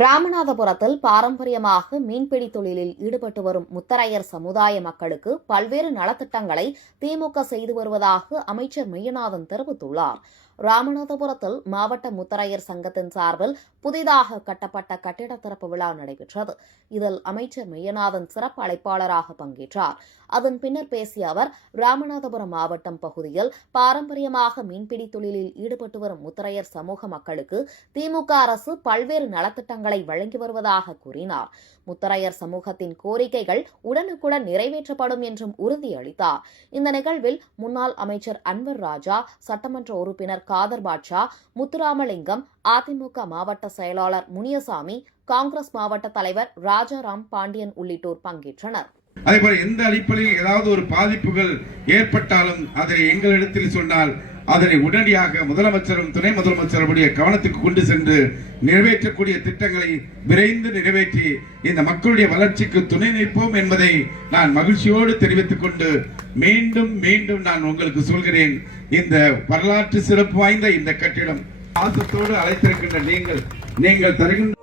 ராமநாதபுரத்தில் பாரம்பரியமாக மீன்பிடி தொழிலில் ஈடுபட்டு வரும் முத்தரையர் சமுதாய மக்களுக்கு பல்வேறு நலத்திட்டங்களை திமுக செய்து வருவதாக அமைச்சர் மெய்யநாதன் தெரிவித்துள்ளார். ராமநாதபுரத்தில் மாவட்ட முத்தரையர் சங்கத்தின் சார்பில் புதிதாக கட்டப்பட்ட கட்டிட திறப்பு விழா நடைபெற்றது. இதில் அமைச்சர் மெய்யநாதன் சிறப்பு அழைப்பாளராக பங்கேற்றார். அதன் பின்னர் பேசிய அவர், ராமநாதபுரம் மாவட்டம் பகுதியில் பாரம்பரியமாக மீன்பிடி தொழிலில் ஈடுபட்டு வரும் முத்தரையர் சமூக மக்களுக்கு திமுக அரசு பல்வேறு நலத்திட்டங்களை வழங்கி வருவதாக கூறினார். முத்தரையர் சமூகத்தின் கோரிக்கைகள் உடனுக்குடன் நிறைவேற்றப்படும் என்றும் உறுதியளித்தார். இந்த நிகழ்வில் முன்னாள் அமைச்சர் அன்வர் ராஜா, சட்டமன்ற உறுப்பினர் காதர் பாட்ஷா, முத்துராமலிங்கம், அதிமுக மாவட்ட செயலாளர் முனியசாமி, காங்கிரஸ் மாவட்ட தலைவர் ராஜாராம் பாண்டியன் உள்ளிட்டோர் பங்கேற்றனர். அதேபோல எந்த அடிப்படையில் ஏதாவது ஒரு பாதிப்புகள் ஏற்பட்டாலும் அதனை எங்களிடத்தில் சொன்னால் அதனை உடனடியாக முதலமைச்சரும் துணை முதலமைச்சருடைய கவனத்துக்கு கொண்டு சென்று நிறைவேற்றக்கூடிய திட்டங்களை விரைந்து நிறைவேற்றி இந்த மக்களுடைய வளர்ச்சிக்கு துணை நிற்போம் என்பதை நான் மகிழ்ச்சியோடு தெரிவித்துக் கொண்டு மீண்டும் மீண்டும் நான் உங்களுக்கு சொல்கிறேன், இந்த வரலாற்று சிறப்பு வாய்ந்த இந்த கட்டிடம் ஆசத்தோடு அழைத்திருக்கின்ற நீங்கள் தருகின்ற